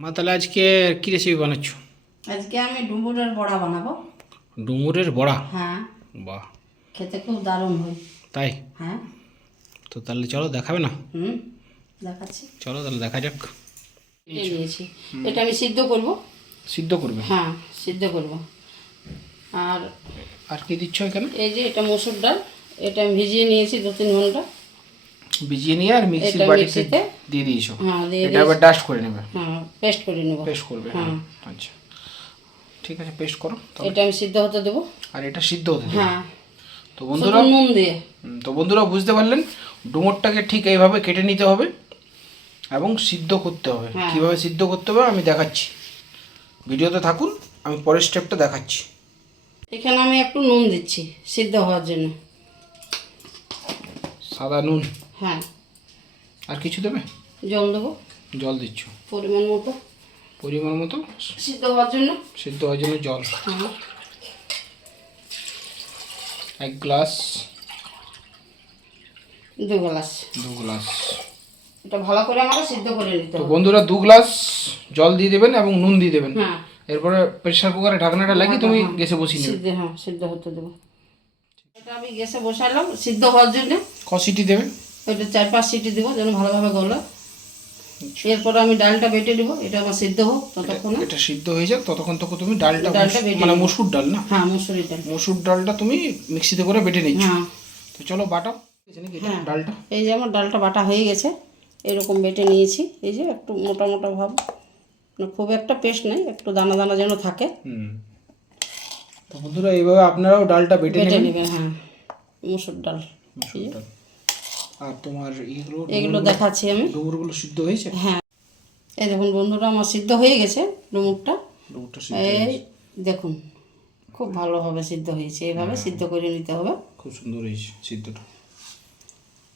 মা তাহলে আজকে কি রেসিপি বানাচ্ছ? আজকে আমি ডুমুরের বড়া বানাবো। ডুমুরের বড়া? হ্যাঁ, বাহ, খেতে খুব দারুণ হয়। তাই? হ্যাঁ। তো তাহলে চলো দেখাবে না? দেখাচ্ছি। চলো তাহলে দেখা যাক। এটা নিয়েছি, এটা আমি সিদ্ধ করব। সিদ্ধ করবে? হ্যাঁ, সিদ্ধ করব। আর আর কি দিচ্ছ এখানে? এই যে এটা মসুর ডাল, এটা আমি ভিজিয়ে নিয়েছি 2-3 ঘন্টা। ভিজিয়ে নিয়ে আর মিক্সির এটা বাটিতে মিক্সিতে দিয়ে দিয়েছো? হ্যাঁ, দিয়ে এটা আবার ডাস্ট করে নেবে? হ্যাঁ, পেস্ট করে নেব। পেস্ট করবে? হ্যাঁ, আচ্ছা ঠিক আছে, পেস্ট করো। এটা আমি সিদ্ধ হতে দেবো। আর এটা সিদ্ধ হতে দেবে? হ্যাঁ, তো বন্ধুরা, নুন দিয়ে। তো বন্ধুরা বুঝতে পারলেন, ডুমুরটাকে ঠিক এইভাবে কেটে নিতে হবে এবং সিদ্ধ করতে হবে। হ্যাঁ। কীভাবে সিদ্ধ করতে হবে আমি দেখাচ্ছি, ভিডিওতে থাকুন, আমি পরের স্টেপটা দেখাচ্ছি। এখানে আমি একটু নুন দিচ্ছি সিদ্ধ হওয়ার জন্য। সাদা নুন? হ্যাঁ। আর কিছু দেবে? জল দেবো, জল দিচ্ছ পরিমাণ মতো, পরিমাণ মতো সিদ্ধ হওয়ার জন্য। সিদ্ধ হওয়ার জন্য জল। হ্যাঁ, 1 গ্লাস, 2 গ্লাস। 2 গ্লাস। এটা ভালো করে আমাকে সিদ্ধ করে নিতে তো হবে। বন্ধুরা 2 গ্লাস জল দিয়ে দেবেন এবং নুন দিয়ে দেবেন। হ্যাঁ, এরপরে প্রেসার কুকারে ঢাকনাটা লাগিয়ে তুমি গ্যাসে বসিয়ে নেবে। সিদ্ধ, হ্যাঁ, সিদ্ধ হতে দেবো। এটা আমি গ্যাসে বসালাম সিদ্ধ হওয়ার জন্য। ক সিটি দেবে? এটা 4-5 সিটি দেবো যেন ভালোভাবে গলে। এরপর আমি ডালটা বেটে নেবো, এটা আমার সিদ্ধ হোক ততক্ষণ। এটা সিদ্ধ হয়ে যাক ততক্ষণ তুমি ডালটা বেটে মানে নেবো। মসুর ডাল না? হ্যাঁ, মসুরি ডাল। মসুর ডালটা তুমি মিক্সিতে করে বেটে নিচ্ছ? হ্যাঁ। তো চলো বাটাও। হ্যাঁ, ডালটা এই যে আমার ডালটা বাটা হয়ে গেছে, এরকম বেটে নিয়েছি। এই যে একটু মোটা মোটা ভাব, মানে খুব একটা পেস্ট নেই, একটু দানা দানা যেন থাকে। তো বন্ধুরা এইভাবে আপনারাও ডালটা বেটে নেবেন। হ্যাঁ, মসুর ডাল। মসুর ডাল। আর তোমার এগুলো দেখাচ্ছি আমি। ডুমুরগুলো সিদ্ধ হয়েছে? হ্যাঁ, এই দেখুন বন্ধুরা, আমার সিদ্ধ হয়ে গেছে ডুমুরটা। এই দেখুন, খুব ভালোভাবে সিদ্ধ হয়েছে। এইভাবে সিদ্ধ করে নিতে হবে। খুব সুন্দর হয়েছে সিদ্ধটা।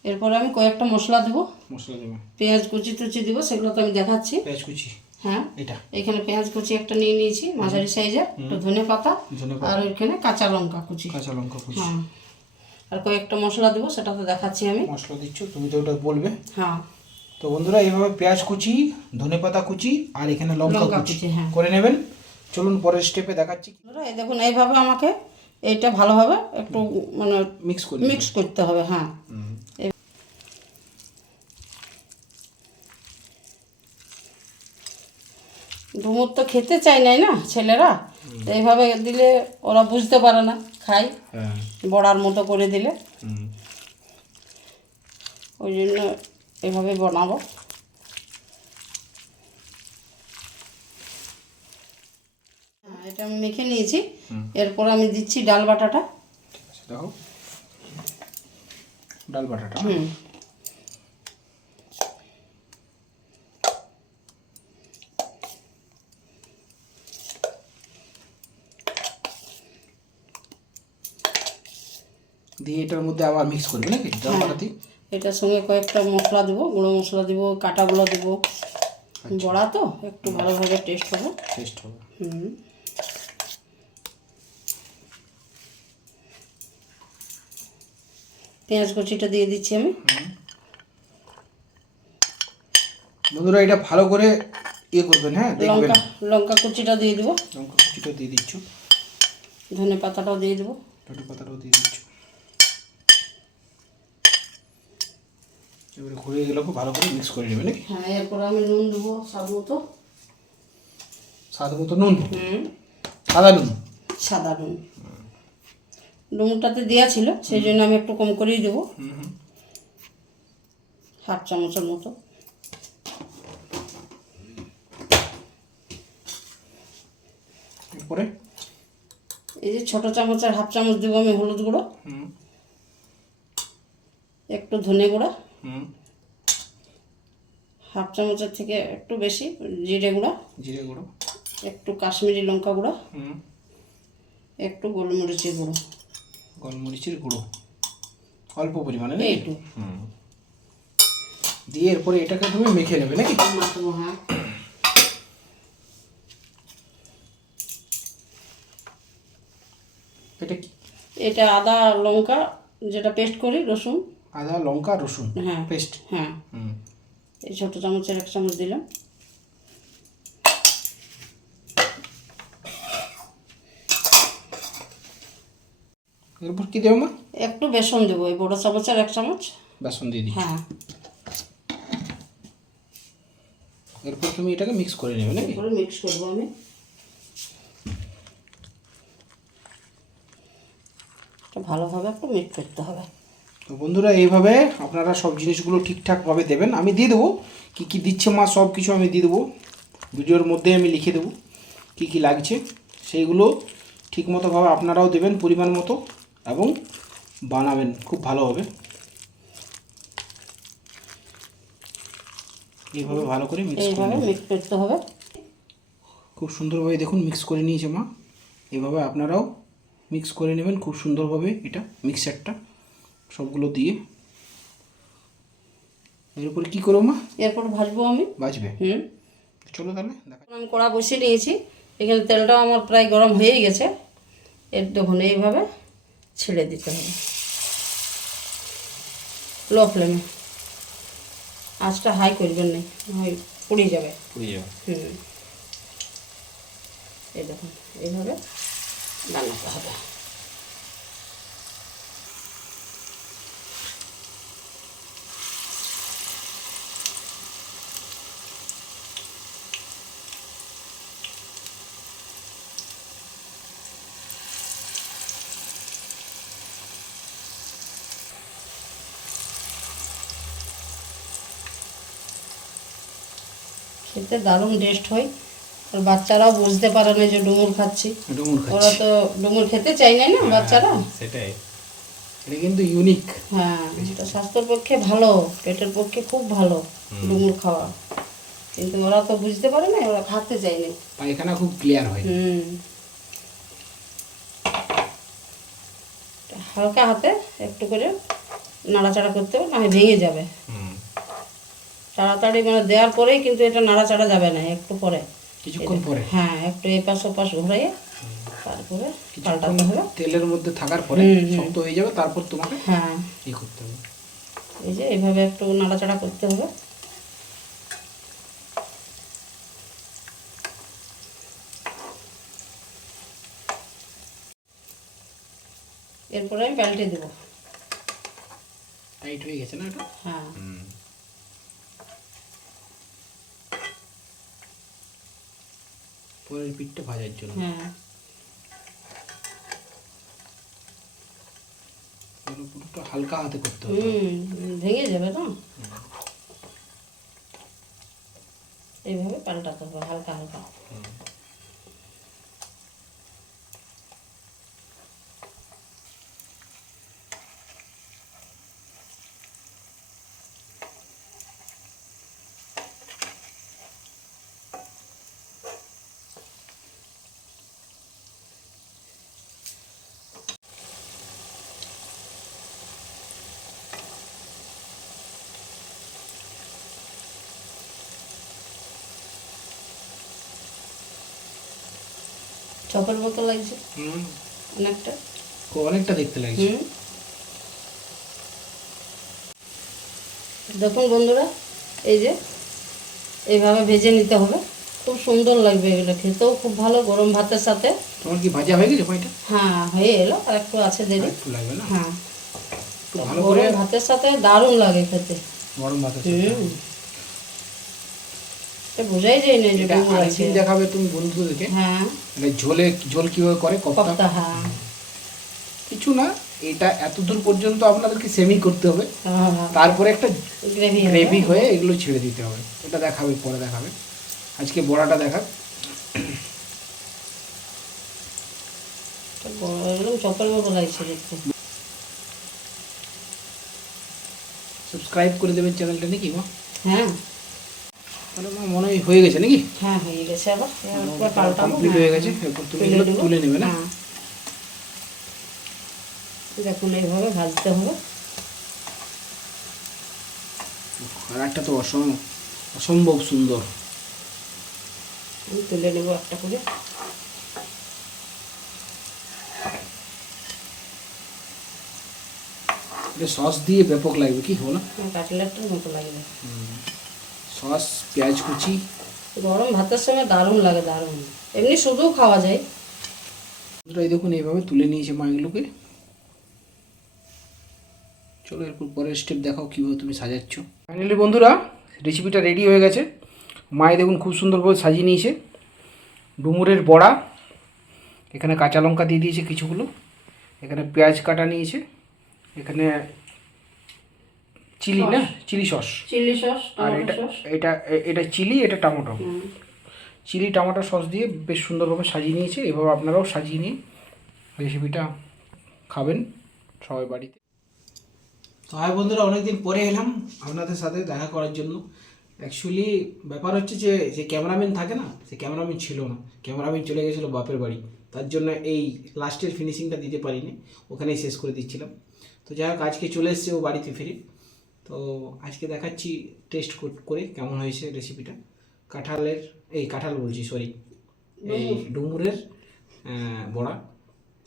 এরপরে আমি কয়েকটা মশলা দেবো। মশলা দেবে? পেঁয়াজ কুচি টুচি দেবো, সেগুলো তো আমি দেখাচ্ছি। পেঁয়াজ কুচি? হ্যাঁ, এটা এখানে পেঁয়াজ কুচি একটা নিয়ে নিয়েছি মাঝারি সাইজের, একটু ধনে পাতা, আর ওইখানে কাঁচা লঙ্কা কুচি। কাঁচা লঙ্কা কুচি। হ্যাঁ, আর কয়েকটা মশলা দেবো, সেটা তো দেখাচ্ছি আমি। মশলা দিচ্ছ তুমি, তো ওটা বলবে। হ্যাঁ। তো বন্ধুরা এইভাবে পেঁয়াজ কুচি, ধনেপাতা কুচি আর এখানে লঙ্কা কুচি হ্যাঁ করে নেবেন। চলুন পরের স্টেপে দেখাচ্ছি। এই দেখুন, এইভাবে আমাকে এইটা ভালোভাবে একটু মানে মিক্স করতে হবে। হ্যাঁ, ডুমুর তো খেতে চাই নাই না ছেলেরা, তো এইভাবে দিলে ওরা বুঝতে পারে না, খাই বড়ার মতো করে দিলে। ওই জন্য এইভাবে বানাবো। এটা আমি মেখে নিয়েছি। এরপর আমি দিচ্ছি ডাল বাটাটা। দেখো ডাল বাটাটা। দিয়ে এটার মধ্যে আবার মিক্স করবে নাকি ডাল বাটাতে? এটার সঙ্গে কয়েকটা মশলা দেবো, গুঁড়ো মশলা দেবো, কাঁটাগুলো দেবো। বড়া তো একটু ভালোভাবে টেস্ট হবে। পেঁয়াজ কুচিটা দিয়ে দিচ্ছি আমি। বন্ধুরা এটা ভালো করে করবেন। হ্যাঁ, দেখবেন। লঙ্কা কুচিটা দিয়ে দেবো। লঙ্কা কুচিটা দিয়ে দিচ্ছ। ধনে পাতাটাও দিয়ে দেবো। ধনে পাতাটাও দিয়ে দিচ্ছ। এবারে ঘুরে এগুলোকে ভালো করে মিক্স করে নেবে নাকি? হ্যাঁ, এরপর আমি নুন দেবো স্বাদ মতো। স্বাদ মতো নুন? সাদা নুন? সাদা নুন। ডুমুরটাতে দেওয়া ছিল, সেই জন্য আমি একটু কম করেই দেবো, 1/2 চামচের মতো। এরপরে এই যে ছোট চামচের 1/2 চামচ দেবো আমি হলুদ গুঁড়ো, একটু ধনে গুঁড়ো, 1/2 চামচের থেকে একটু বেশি জিরে গুঁড়ো, একটু কাশ্মীরি লঙ্কা গুঁড়ো, একটু গোলমরিচের গুঁড়ো। গোলমরিচের গুঁড়ো অল্প পরিমাণে এইটু দিয়ে এরপরে এটাকে তুমি মেখে নেবে নাকি? মাখবো। হ্যাঁ, এটা কি? এটা আদা লঙ্কা যেটা পেস্ট করি, রসুন। আদা লঙ্কা রসুন? হ্যাঁ, পেস্ট। হ্যাঁ। এই ছোট চামচের 1 চামচ দিলাম। এরপর কি দেবো মা? একটু বেসন দেবো, এই বড় চামচের 1 চামচ বেসন দিয়ে দিচ্ছি। হ্যাঁ। এরপর তুমি এটাকে মিক্স করে নেবে নাকি? এরপরে মিক্স করবো আমি। এটা ভালোভাবে একটু মিক্স করতে হবে। তো বন্ধুরা এইভাবে আপনারা সব জিনিসগুলো ঠিকঠাকভাবে দেবেন। আমি দিয়ে দেবো কী কী দিচ্ছে মা, সব কিছু আমি দিয়ে দেবো ভিডিওর মধ্যে, আমি লিখে দেবো কী কী লাগছে, সেইগুলো ঠিকমতোভাবে আপনারাও দেবেন পরিমাণ মতো এবং বানাবেন খুব ভালো হবে। এইভাবে ভালো করে মিক্স করে এইভাবে নেবেন। মিক্স করতে হবে। খুব সুন্দরভাবে দেখুন মিক্স করে নিয়েছে মা। এভাবে আপনারাও মিক্স করে নেবেন খুব সুন্দরভাবে, এটা মিক্সারটা সবগুলো দিয়ে। এর উপরে কী করবো মা? এরপর ভাজবো আমি। বাজবে? হুম। চলো তাহলে দেখা। আমি কড়া বসিয়ে নিয়েছি, এখানে তেলটাও আমার প্রায় গরম হয়ে গেছে। এর দেখুন এইভাবে ছেড়ে দিতে হবে লো ফ্লেমে, আঁচটা হাই করবেন না, হয় পুড়ে যাবে। পুড়ে যাবে। হুম, এই দেখুন এইভাবে বানাতে হবে। খেতে দারুণ টেস্ট হয়, আর বাচ্চারাও বুঝতে পারে না যে ডুমুর খাচ্ছি। ডুমুর ওরা খাচ্ছি। তো ডুমুর খেতে চায় না, না বাচ্চারা। সেটাই, এটা কিন্তু ইউনিক। হ্যাঁ, এটা স্বাস্থ্যের পক্ষে ভালো, পেটের পক্ষে খুব ভালো ডুমুর খাওয়া, কিন্তু ওরা তো বুঝতে পারে না, ওরা খাতে চায় না। পায়খানা খুব ক্লিয়ার হয়। হালকা হাতে একটু করে নাড়াচাড়া করতে হবে, না হয় ভেঙে যাবে। তাড়াতাড়ি মানে দেওয়ার পরেই কিন্তু এটা নাড়াচাড়া যাবে না, একটু পরে, কিছুক্ষণ পরে। হ্যাঁ, একটু এপাশ ওপাশ ঘুরিয়ে তারপরে পাল্টাতে হবে। তেলের মধ্যে থাকার পরে শক্ত হয়ে যাবে, তারপর তোমাকে হ্যাঁ, ই করতে হবে। এই যে এইভাবে একটু নাড়াচাড়া করতে হবে। এরপরে আমি পাল্টে দেবো। টাইট হয়ে গেছে না এটা? হ্যাঁ, পরের পিঠটা ভাজার জন্য। হ্যাঁ, পুরোটা হালকা হাতে করতে হবে। ভেঙে যাবে না, এইভাবে পাল্টাতে হবে হালকা হালকা। চপের মতো লাগছে অনেকটা। অনেকটা দেখতে লাগছে। দেখুন বন্ধুরা, এই যে এইভাবে ভেজে নিতে হবে, খুব সুন্দর লাগবে, এগুলো খেতেও খুব ভালো গরম ভাতের সাথে। তোমার কি ভাজা হয়ে গেছে কয়টা? হ্যাঁ, হয়ে এলো, আর একটু আছে দেরি। একটু লাগবে না? হ্যাঁ, একটু ভালো করে গরম ভাতের সাথে দারুণ লাগে খেতে। গরম ভাতের সাথে। এটা বোঝাই যায় না যে এটা ডুমুর আছে। আরেকদিন দেখাবে তুমি বন্ধুদেরকে। হ্যাঁ, এটা ঝোল কিভাবে করে, কপ্তা। কপ্তা। হ্যাঁ, কিছু না, এটা এত দূর পর্যন্ত আপনাদেরকে সেমিং করতে হবে, হ্যাঁ, তারপরে একটা গ্রেভি গ্রেভি হয়ে এগুলো ছেড়ে দিতে হবে। এটা দেখাবে, পরে দেখাবে। আজকে বড়াটা দেখা। একদম চপের মতো লাগছে দেখতে। সাবস্ক্রাইব করে দেবেন চ্যানেলটা নাকি মা? হ্যাঁ, তাহলে মা মনে হয় হয়ে গেছে নাকি? হ্যাঁ, হয়ে গেছে। আবার পাল্টাবো। কমপ্লিট হয়ে গেছে। এরপর তুমি এগুলো তুলে নেবে না? হ্যাঁ, দেখুন এইভাবে ভাজতে হবে। আর একটা তো অসম্ভব সুন্দর। আমি তুলে নেবো একটা করে। এটা সস দিয়ে ব্যাপক লাগবে, কি বলো? কাটলেটের মতো লাগবে। সস, পেঁয়াজ কুচি। গরম ভাতের সঙ্গে দারুণ লাগে, দারুণ। এমনি শুধু খাওয়া যায়। এই দেখুন এইভাবে তুলে নিয়েছে মা এগুলোকে। চলো এরপর পরের স্টেপ দেখাও কীভাবে তুমি সাজাচ্ছ। ফাইনালি বন্ধুরা রেসিপিটা রেডি হয়ে গেছে। মায়ে দেখুন খুব সুন্দরভাবে সাজিয়ে নিয়েছে। ডুমুরের বড়া, এখানে কাঁচা লঙ্কা দিয়ে দিয়েছে কিছুগুলো, এখানে পেঁয়াজ কাটা নিয়েছে, এখানে চিলি না চিলি সস, চিলি সস, আর টমেটো এটা সস। এটা এটা চিলি, এটা টমেটো। চিলি টমেটো সস দিয়ে বেশ সুন্দরভাবে সাজিয়ে নিয়েছে। এভাবে আপনারাও সাজিয়ে নিয়ে রেসিপিটা খাবেন সবাই বাড়িতে। তো হাই বন্ধুরা, অনেকদিন পরে এলাম আপনাদের সাথে দেখা করার জন্য। অ্যাকচুয়ালি ব্যাপার হচ্ছে যে ক্যামেরাম্যান থাকে না, সে ক্যামেরাম্যান ছিল না, ক্যামেরাম্যান চলে গেছিলো বাপের বাড়ি। তার জন্য এই লাস্টের ফিনিশিংটা দিতে পারিনি, ওখানেই শেষ করে দিচ্ছিলাম। তো যাই হোক আজকে চলে এসছে ও বাড়িতে ফিরে। তো আজকে দেখাচ্ছি টেস্ট করে কেমন হয়েছে রেসিপিটা। কাঁঠাল বলছি, সরি, এই ডুমুরের বড়া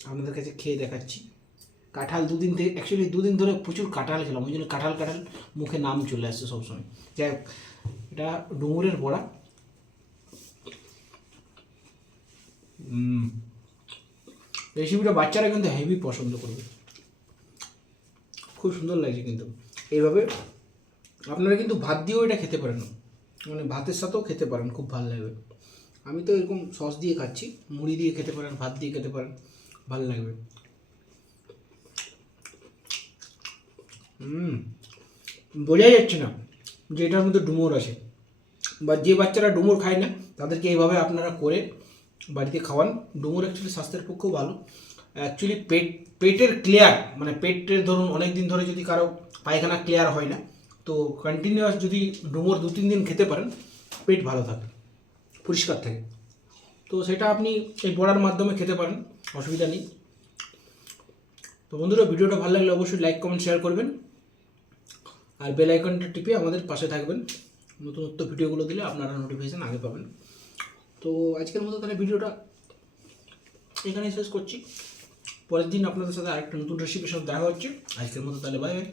আপনাদের কাছে খেয়ে দেখাচ্ছি। কাঁঠাল দুদিন ধরে প্রচুর কাঁঠাল খেলাম, ওই জন্য কাঁঠাল মুখে নাম চলে আসছে সবসময়। যাই হোক, এটা ডুমুরের বড়া। রেসিপিটা বাচ্চারা কিন্তু হেভি পছন্দ করবে, খুব সুন্দর লাগছে কিন্তু। এইভাবে আপনারা কিন্তু ভাত দিয়েও এটা খেতে পারেন, মানে ভাতের সাথেও খেতে পারেন, খুব ভালো লাগবে। আমি তো এরকম সস দিয়ে খাচ্ছি, মুড়ি দিয়ে খেতে পারেন, ভাত দিয়ে খেতে পারেন, ভালো লাগবে। বোঝাই যাচ্ছে না যে এটার মধ্যে ডুমুর আছে, বা যে বাচ্চারা ডুমুর খায় না তাদেরকে এইভাবে আপনারা করে বাড়িতে খাওয়ান। ডুমুর অ্যাকচুয়ালি স্বাস্থ্যের পক্ষেও ভালো। অ্যাকচুয়ালি পেটের ক্লিয়ার, মানে পেটের ধরুন অনেক দিন ধরে যদি কারো পায়খানা ক্লিয়ার হয় না, তো কন্টিনিউয়াস যদি ডুমুর 2-3 দিন খেতে পারেন, পেট ভালো থাকে, পরিষ্কার থাকে। তো সেটা আপনি এই বড়ার মাধ্যমে খেতে পারেন, অসুবিধা নেই। তো বন্ধুরা, ভিডিওটা ভালো লাগলে অবশ্যই লাইক কমেন্ট শেয়ার করবেন, আর বেল আইকনটা টিপে আমাদের পাশে থাকবেন। নতুন ভিডিওগুলো দিলে আপনারা নোটিফিকেশান আগে পাবেন। তো আজকের মতো তাহলে ভিডিওটা এখানেই শেষ করছি। পরের দিন আপনাদের সাথে আরেকটা নতুন রেসিপির সাথে দেখা হচ্ছে। আজকের মতো তাহলে বাই বাই।